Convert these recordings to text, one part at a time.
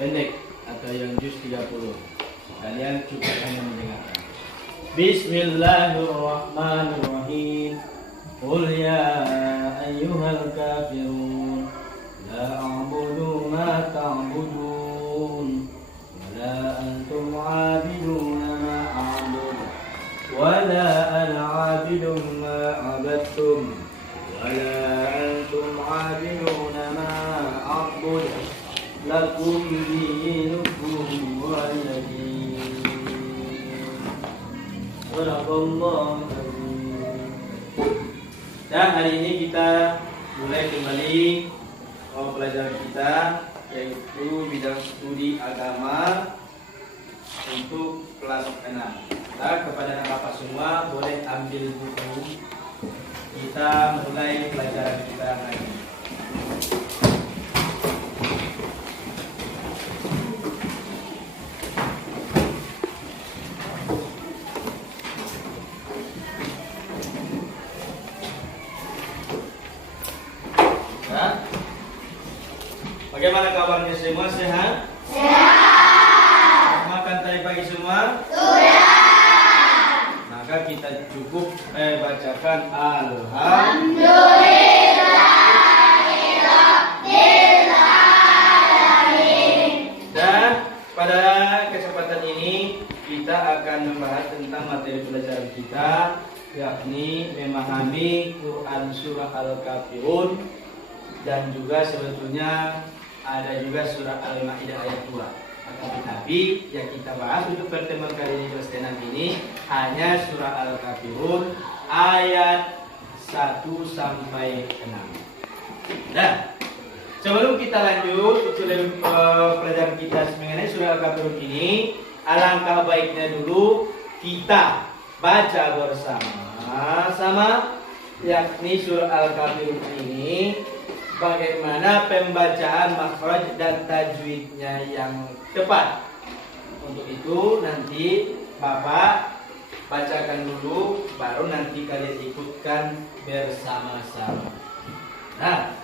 pendek atau yang juz 30. Kalian cukup hanya mendengarkan. Bismillahirrahmanirrahim. Qul ya ayyuhal kafirun la a'budu ma ta'budun wa la antum 'abiduna ma a'budu wa la ana 'abidun ma 'abadtum wa la antum 'abiduna ma a'budu lakum dinukum waliyadin. Subhanallah. Dan hari ini kita mulai kembali pelajaran kita, yaitu bidang studi agama untuk kelas 6. Nah, kepada Bapak semua boleh ambil buku. Kita mulai pelajaran kita lagi. Bagaimana kabarnya semua? Sehat? Sehat. Makan tadi pagi semua? Sudah. Maka kita cukup bacakan Alhamdulillahirrabbilalamin. Dan pada kesempatan ini kita akan membahas tentang materi pelajaran kita, yakni memahami Quran surah Al-Kafirun, dan juga sebetulnya ada juga surah Al-Maidah ayat 2. Akan tetapi yang kita bahas untuk pertemuan kali ini kelas 6 ini hanya surah Al-Kafirun ayat 1 sampai 6. Nah, sebelum kita lanjut ke pelajaran kita mengenai surah Al-Kafirun ini, alangkah baiknya dulu kita baca bersama-sama yakni surah Al-Kafirun ini, bagaimana pembacaan makhraj dan tajwidnya yang tepat. Untuk itu nanti Bapak bacakan dulu, baru nanti kalian ikutkan bersama-sama. Nah,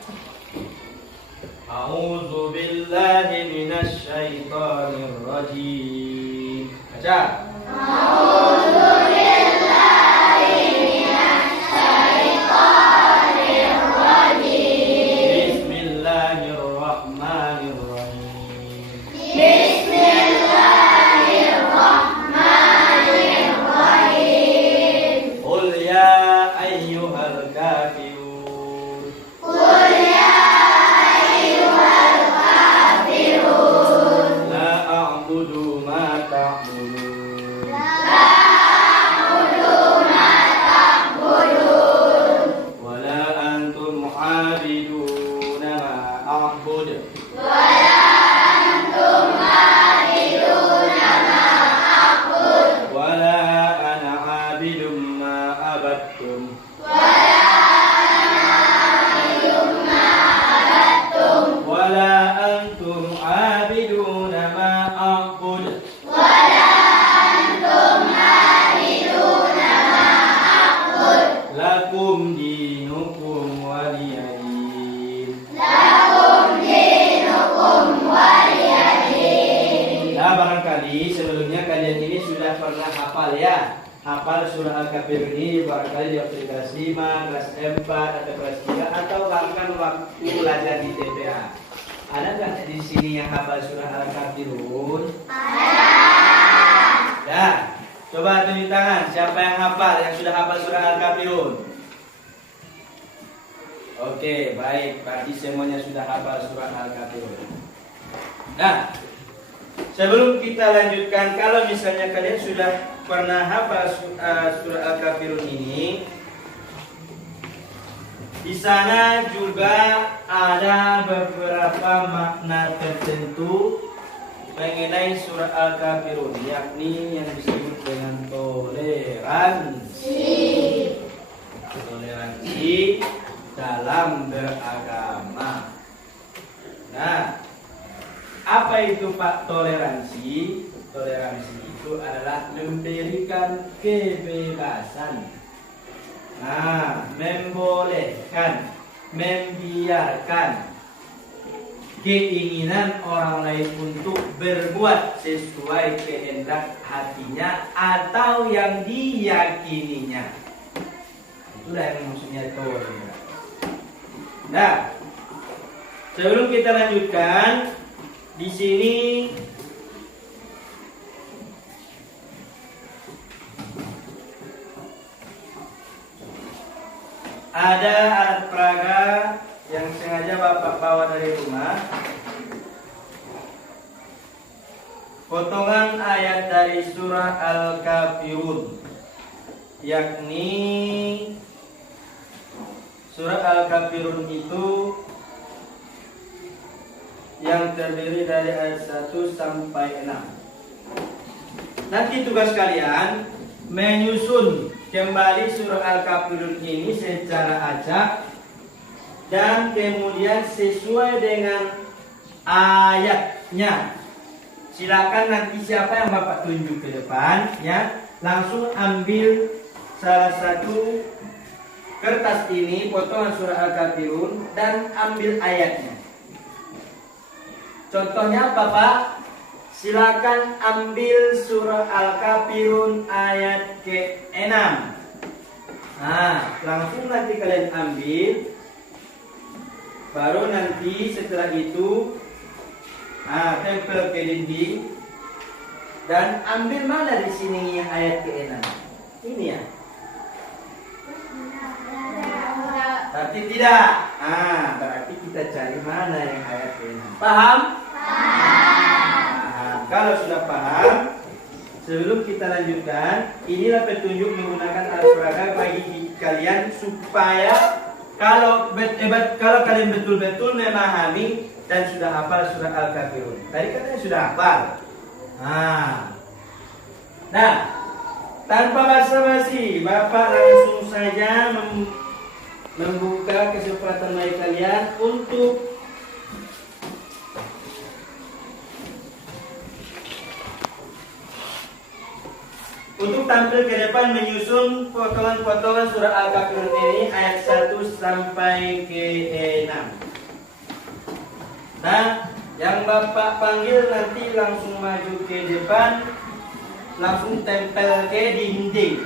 A'udzu billahi minasy syaithanir rajim. Baca. A'udzu billahi minasy syaithanir rajim. Hafal surah Al-Kafirun ini barangkali di aplikasi kelas 4 atau kelas 3 atau bahkan waktu belajar di TPA. Ada nggak di sini yang hafal surah Al-Kafirun? Ada. Ya, coba tunjuk tangan. Siapa yang hafal, yang sudah hafal surah Al-Kafirun? Oke, baik. Berarti semuanya sudah hafal surah Al-Kafirun. Nah, sebelum kita lanjutkan, kalau misalnya kalian sudah pernah hafal surah Al-Kafirun ini, di sana juga ada beberapa makna tertentu mengenai surah Al-Kafirun, yakni yang disebut dengan toleransi. Toleransi dalam beragama. Nah, apa itu Pak toleransi? Toleransi itu adalah memberikan kebebasan. Nah, membolehkan, membiarkan keinginan orang lain untuk berbuat sesuai kehendak hatinya atau yang diyakininya. Itulah yang maksudnya tawar. Nah, sebelum kita lanjutkan, di sini ada alat peraga yang sengaja Bapak bawa dari rumah. Potongan ayat dari surah Al-Kafirun, yakni surah Al-Kafirun itu yang terdiri dari ayat 1 sampai 6. Nanti tugas kalian menyusun kembali surah Al-Kafirun ini secara acak dan kemudian sesuai dengan ayatnya. Silakan nanti siapa yang Bapak tunjuk ke depan, ya, langsung ambil salah satu kertas ini, potongan surah Al-Kafirun, dan ambil ayatnya. Contohnya apa, Pak? Silakan ambil surah Al-Kafirun ayat ke-6. Nah, langsung nanti kalian ambil. Baru nanti setelah itu tempel ke dinding dan ambil mana di sini yang ayat ke-6. Ini ya. Tapi tidak. Berarti kita cari mana yang ayat ke-6. Paham? Paham. Kalau sudah paham, sebelum kita lanjutkan, inilah petunjuk menggunakan alat peraga bagi kalian supaya kalau kalian betul-betul memahami dan sudah hafal surah Al-Kafirun. Tadi katanya sudah hafal. Nah, tanpa basa-basi, Bapak langsung saja membuka kesempatan bagi kalian untuk tampil ke depan menyusun potongan-potongan surah Al-Kafirun ini ayat 1 sampai ke 6. Nah, yang Bapak panggil nanti langsung maju ke depan, langsung tempel ke dinding.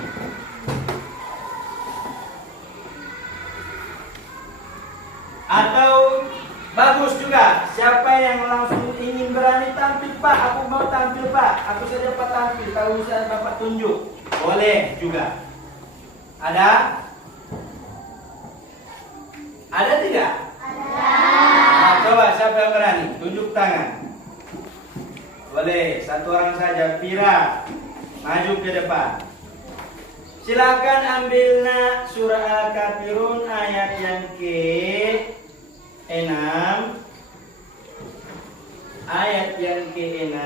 Atau bagus juga, siapa yang langsung ingin berani tampil, Pak, aku mau tampil, Pak, aku saja Pak tampil, kalau misalnya Bapak tunjuk, boleh juga. Ada? Ada tidak? Nah, coba siapa yang berani? Tunjuk tangan. Boleh, satu orang saja. Pira, maju ke depan. Silakan ambilnya surah Al-Kafirun ayat yang ke-6. Ayat yang ke-6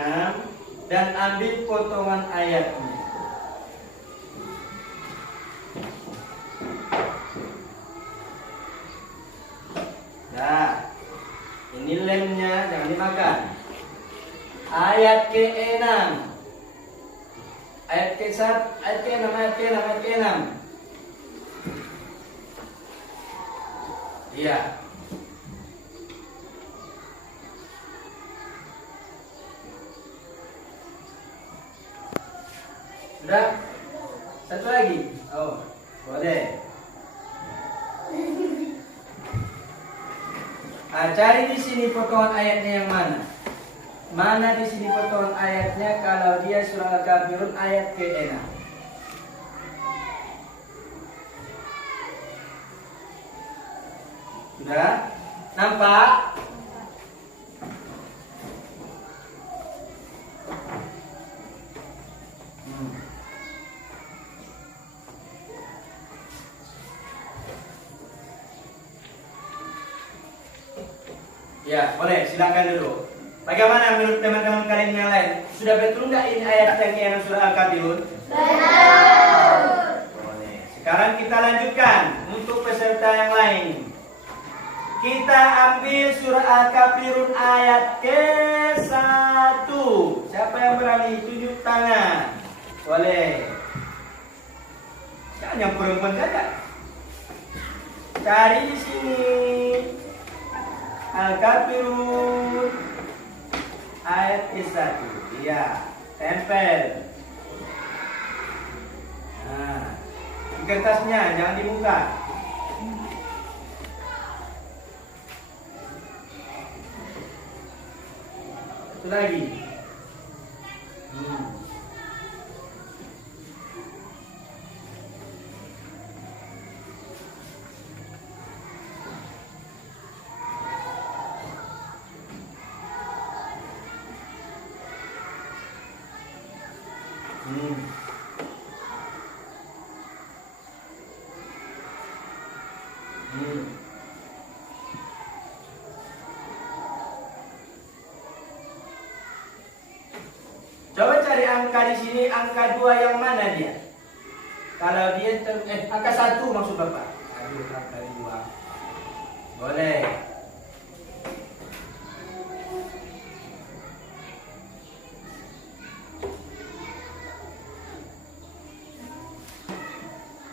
dan ambil potongan ayatnya. Nah, ini lemnya, jangan dimakan. Ayat ke-6. Ayat ke-1, ayat ke-6, ayat ke-6, ayat ke-6. Iya. Sudah? Satu lagi? Oh, boleh. Cari di sini potongan ayatnya yang mana? Mana di sini potongan ayatnya kalau dia surah Al-Kafirun ayat ke-6? Sudah? Nampak? Ya, boleh, silakan dulu. Bagaimana menurut teman-teman kalian yang lain? Sudah betul nggak ini ayat yang surah Al-Kafirun? Betul. Boleh. Sekarang kita lanjutkan untuk peserta yang lain. Kita ambil surah Al-Kafirun ayat ke-1. Siapa yang berani tunjuk tangan? Boleh. Jangan yang perempuan saja. Cari di sini. Al-Kafirun ayat ke-1. Iya, tempel. Nah, di kertasnya jangan dibuka. Satu lagi. Coba cari angka di sini, angka 2 yang mana dia? Kalau dia angka 1 maksud Bapak. Aduh, angka 2. Boleh.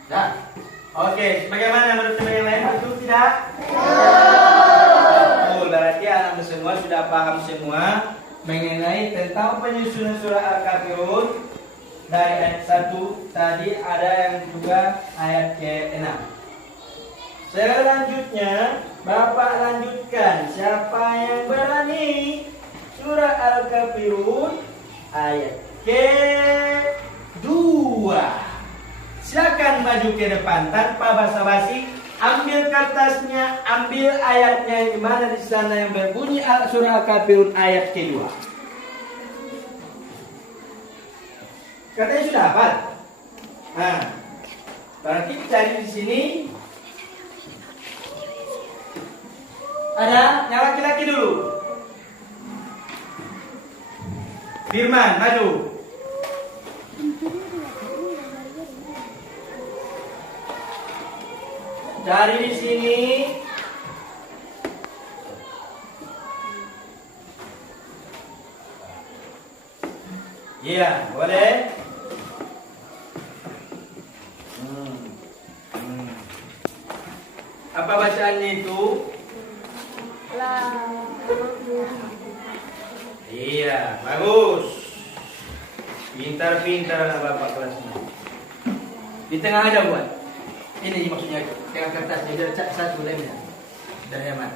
Dah. Oke, bagaimana menurut teman yang lain? Betul tidak? Betul. Berarti anak semua sudah paham semua mengenai tentang penyusunan surah Al-Kafirun. Dari ayat 1 tadi ada yang juga ayat ke-6. Selanjutnya Bapak lanjutkan. Siapa yang berani? Surah Al-Kafirun ayat ke-2. Silakan maju ke depan tanpa basa-basi. Ambil kertasnya, ambil ayatnya yang dimana di sana yang berbunyi surah Al-Kafirun ayat ke-2. Katanya sudah hafal. Nah, berarti cari di sini. Ada yang laki-laki dulu. Firman, maju. Cari di sini. Iya, boleh. Apa bacaannya itu? Iya, bagus. Pintar-pintar anak Bapak kelasnya. Di tengah aja buat. Ini maksudnya yang kertasnya biar satu lemnya. Dan hemat.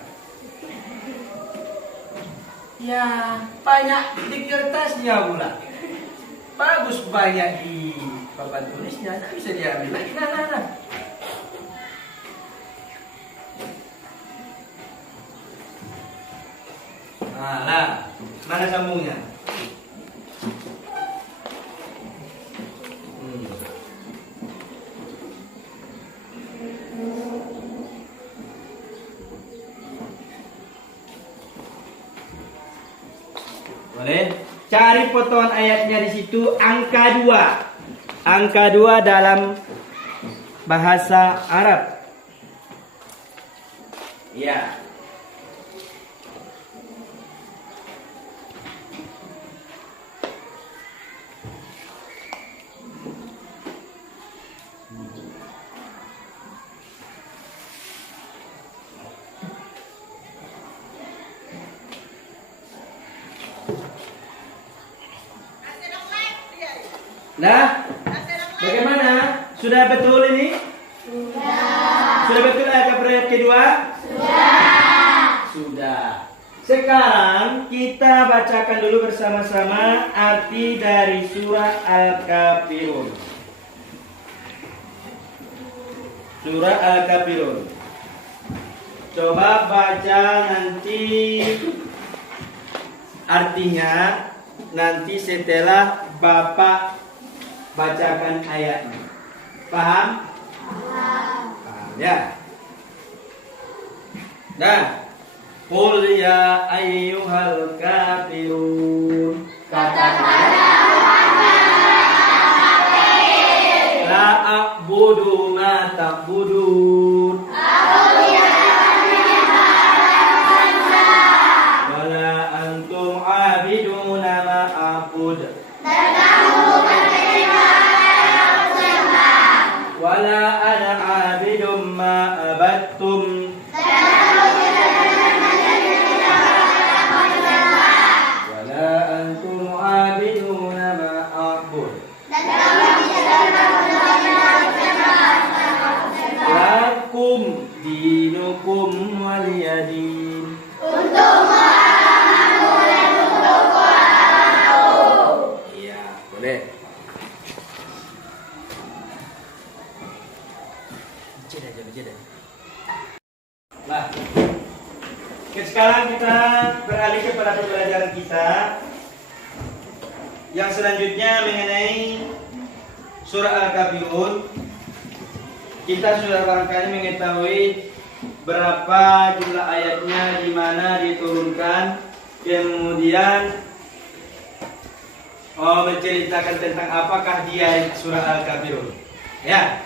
Ya, banyak di kertasnya pula. Bagus banyak di papan tulisnya. Tak bisa diambil lagi. Nah. Nah, mana sambungnya? Boleh? Cari potongan ayatnya di situ, angka 2. Angka 2 dalam bahasa Arab. Ya. Nah, bagaimana? Sudah betul ini? Sudah. Sudah betul ayat kedua? Sudah. Sekarang kita bacakan dulu bersama-sama arti dari surah Al-Kafirun. Surah Al-Kafirun. Coba baca nanti artinya, nanti setelah Bapak bacakan ayatnya. Paham? Paham ya? Nah, qul ya ayyuhal kafirun. Katakanlah la a'budu ma ta'budun. Wala antum 'abiduna ma a'bud. Wala ana 'abidum ma abattum. Nah, sekarang kita beralih kepada pembelajaran kita yang selanjutnya mengenai surah Al-Kafirun. Kita sudah barangkali mengetahui berapa jumlah ayatnya, di mana diturunkan, kemudian menceritakan tentang apakah dia surah Al-Kafirun. Ya,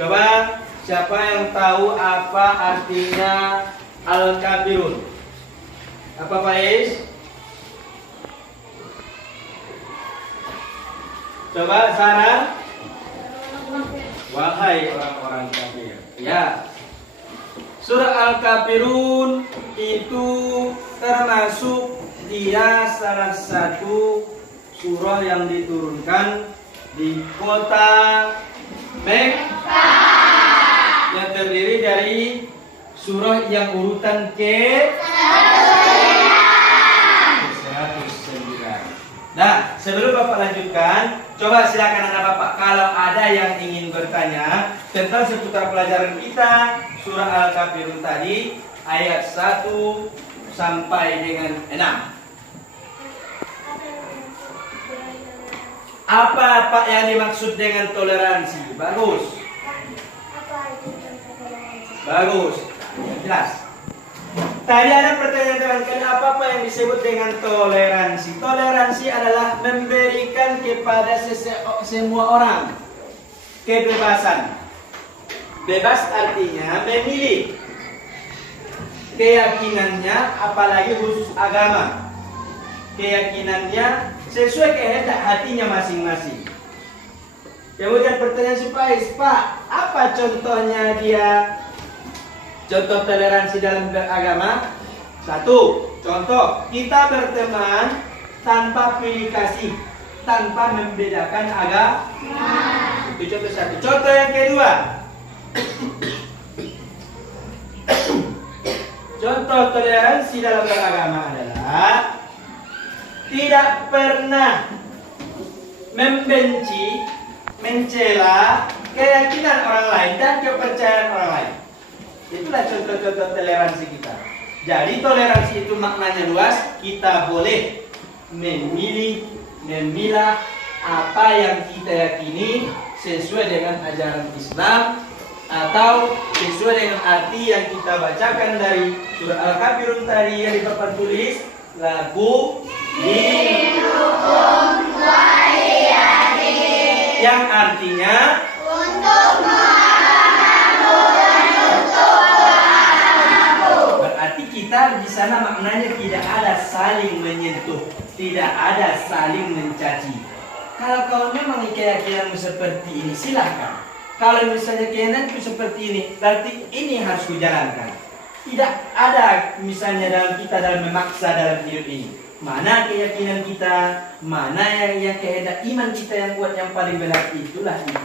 coba siapa yang tahu apa artinya Al-Kafirun? Apa Pak Is? Coba Sarah. Wahai orang-orang kafir. Ya. Surah Al-Kafirun itu termasuk dia salah satu surah yang diturunkan di kota Mekkah, yang terdiri dari surah yang urutan ke 109. Nah, sebelum Bapak lanjutkan, coba silakan anak Bapak kalau ada yang ingin bertanya tentang seputar pelajaran kita surah Al-Kafirun tadi ayat 1 sampai dengan 6. Apa Pak yang dimaksud dengan toleransi? Bagus. Bagus. Jelas. Tadi ada pertanyaan teman-teman, apa yang disebut dengan toleransi? Toleransi adalah memberikan kepada semua orang kebebasan. Bebas artinya memilih keyakinannya, apalagi khusus agama. Keyakinannya sesuai kehendak hatinya masing-masing. Kemudian pertanyaan si Pak, apa contohnya dia? Contoh toleransi dalam beragama. Satu, contoh kita berteman tanpa pilih kasih, tanpa membedakan agama. Itu contoh satu. Contoh yang kedua, contoh toleransi dalam beragama adalah tidak pernah membenci, mencela keyakinan orang lain dan kepercayaan orang lain. Itulah contoh-contoh toleransi kita. Jadi toleransi itu maknanya luas. Kita boleh memilih, memilah apa yang kita yakini sesuai dengan ajaran Islam atau sesuai dengan arti yang kita bacakan dari surah Al-Kafirun tadi yang di papan tulis, lagu dinukum waliyadi, yang artinya untuk mengagamamu dan untuk mengagamaku. Berarti kita di sana maknanya tidak ada saling menyentuh, tidak ada saling mencaci. Kalau memang keyakinanmu seperti ini, silahkan. Kalau misalnya keyakinanku seperti ini, berarti ini harus kujalankan. Tidak ada misalnya dalam memaksa dalam hidup ini. Mana keyakinan kita, mana yang kehendak iman kita yang kuat, yang paling benar, itulah itu.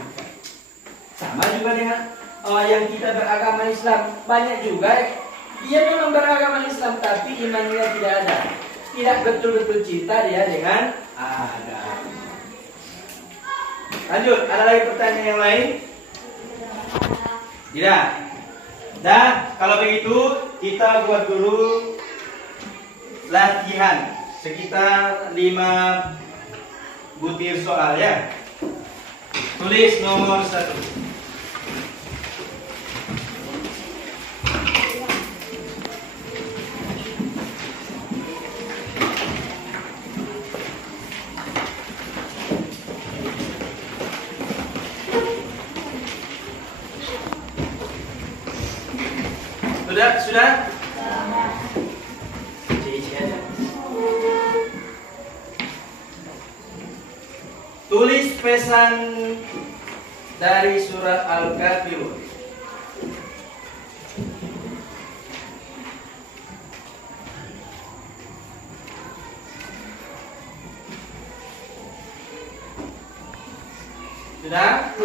Sama juga dengan yang kita beragama Islam. Banyak juga dia memang beragama Islam tapi imannya tidak ada. Tidak betul-betul cinta dia dengan agama. Lanjut, ada lagi pertanyaan yang lain? Tidak. Dan kalau begitu kita buat dulu latihan sekitar 5 butir soal ya. Tulis nomor 1. Sudah? Isi aja. Tulis pesan dari surah Al-Kafirun. Sudah?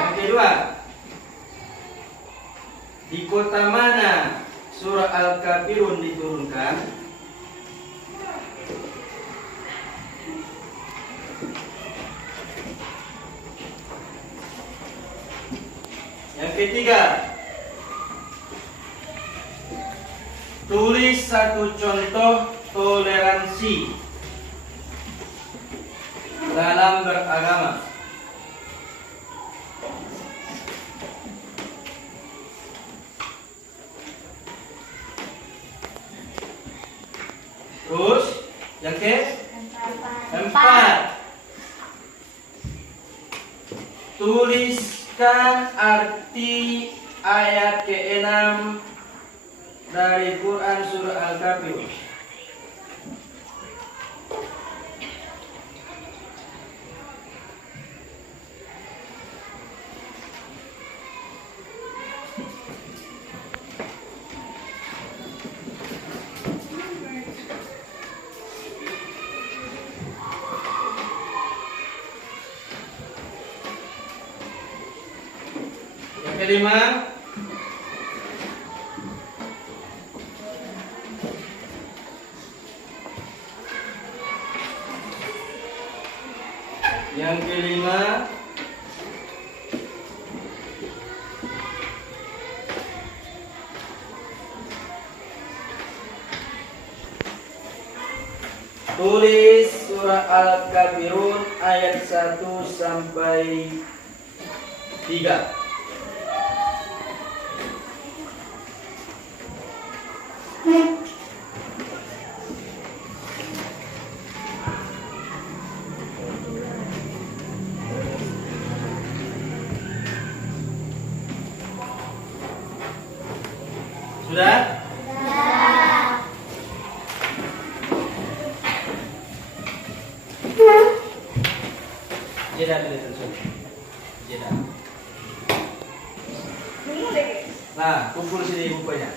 Yang kedua, di kota mana surah Al-Kafirun diturunkan? Yang ketiga, tulis satu contoh toleransi dalam beragama. Terus yang keempat, tuliskan arti ayat ke-6 dari Quran surah Al-Kafirun. Yang kelima, tulis surah Al-Kafirun ayat 1 sampai 3. Sudah? Jeda dulu tersebut. Jeda. Nah, kumpul sini bukunya.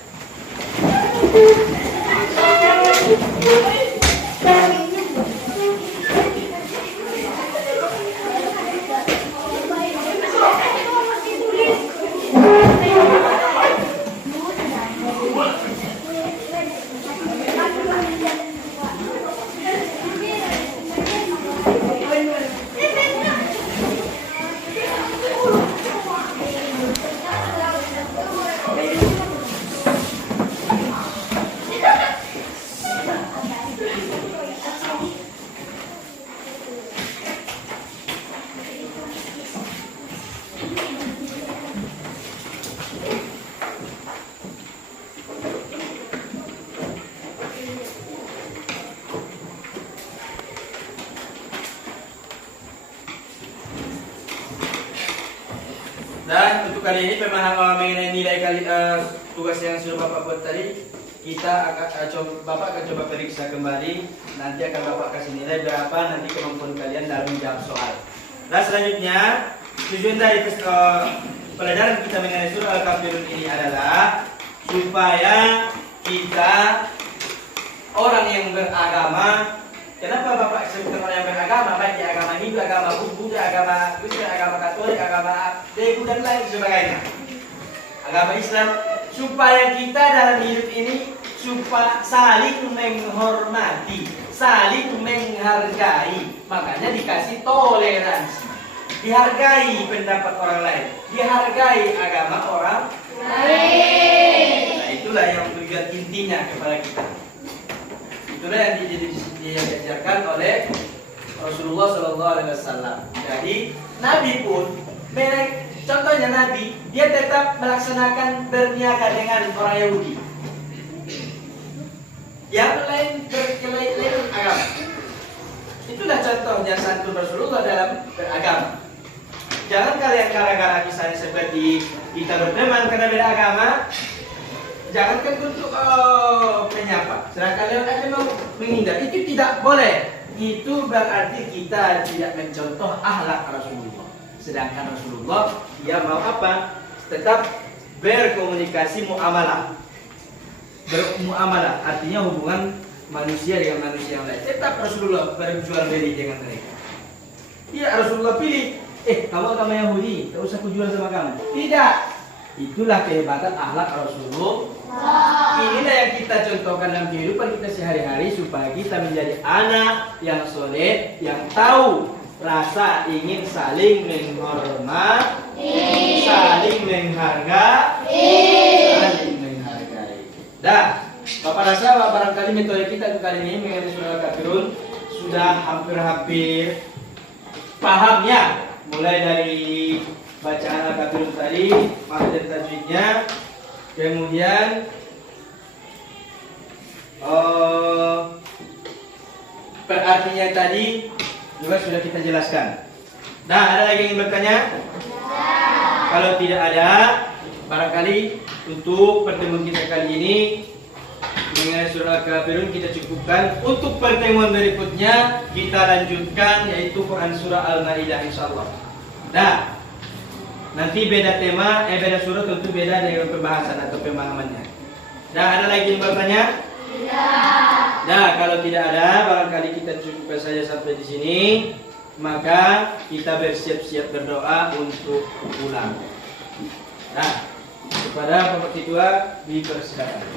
Dan untuk kali ini pemahaman mengenai nilai tugas yang sudah Bapak buat tadi, kita akan Bapak akan coba periksa kembali. Nanti akan Bapak kasih nilai berapa nanti kemampuan kalian dalam menjawab soal. Dan selanjutnya tujuan dari pelajaran kita mengenai surah Al-Kafirun ini adalah supaya kita orang yang beragama. Kenapa Bapak sebutkan orang yang beragama? Baik di agama Hindu, agama Buddha, agama Kristen, agama Katolik, agama Deku dan lain sebagainya. Agama Islam, supaya kita dalam hidup ini supaya saling menghormati, saling menghargai. Makanya dikasih toleransi. Dihargai pendapat orang lain, dihargai agama orang lain. Nah, itulah yang tujuan intinya kepada kita. Itulah yang diajarkan oleh Rasulullah SAW. Jadi Nabi pun, contohnya Nabi, dia tetap melaksanakan berniaga dengan orang Yahudi. Yang lain berkelain agama. Itulah contohnya santun Rasulullah dalam beragama. Jangan kalian gara-gara misalnya seperti kita berteman karena beda agama, jangankan untuk menyapa, sedangkan lewat aja mau menghindar, itu tidak boleh. Itu berarti kita tidak mencontoh akhlak Rasulullah. Sedangkan Rasulullah dia mau apa? Tetap berkomunikasi muamalah. Bermuamalah artinya hubungan manusia dengan manusia yang lain. Tetap Rasulullah berjual beli dengan mereka. Tidak Rasulullah pilih, kamu agama Yahudi, tak usah kujual sama kamu. Tidak. Itulah kehebatan akhlak Rasulullah. Inilah yang kita contohkan dalam kehidupan kita sehari-hari supaya kita menjadi anak yang soleh, yang tahu rasa ingin saling menghormati, saling saling menghargai. Dah, Bapak rasa barangkali metode kita kali ini mengenai surah Al-Kafirun sudah hampir-hampir paham ya, mulai dari bacaan Al-Kafirun tadi, materi tajwidnya, kemudian perartinya tadi juga sudah kita jelaskan. Nah, ada lagi yang bertanya? Kalau tidak ada, barangkali untuk pertemuan kita kali ini mengenai surah Al-Kafirun kita cukupkan. Untuk pertemuan berikutnya kita lanjutkan, yaitu Quran surah Al-Maidah insyaallah. Nah, nanti beda tema, beda surah, tentu beda dengan pembahasan atau pemahamannya. Nah, ada lagi yang bertanya? Tidak. Nah, kalau tidak ada, barangkali kita cukupkan saja sampai di sini. Maka kita bersiap-siap berdoa untuk pulang. Nah, kepada Bapak Ketua dipersilakan.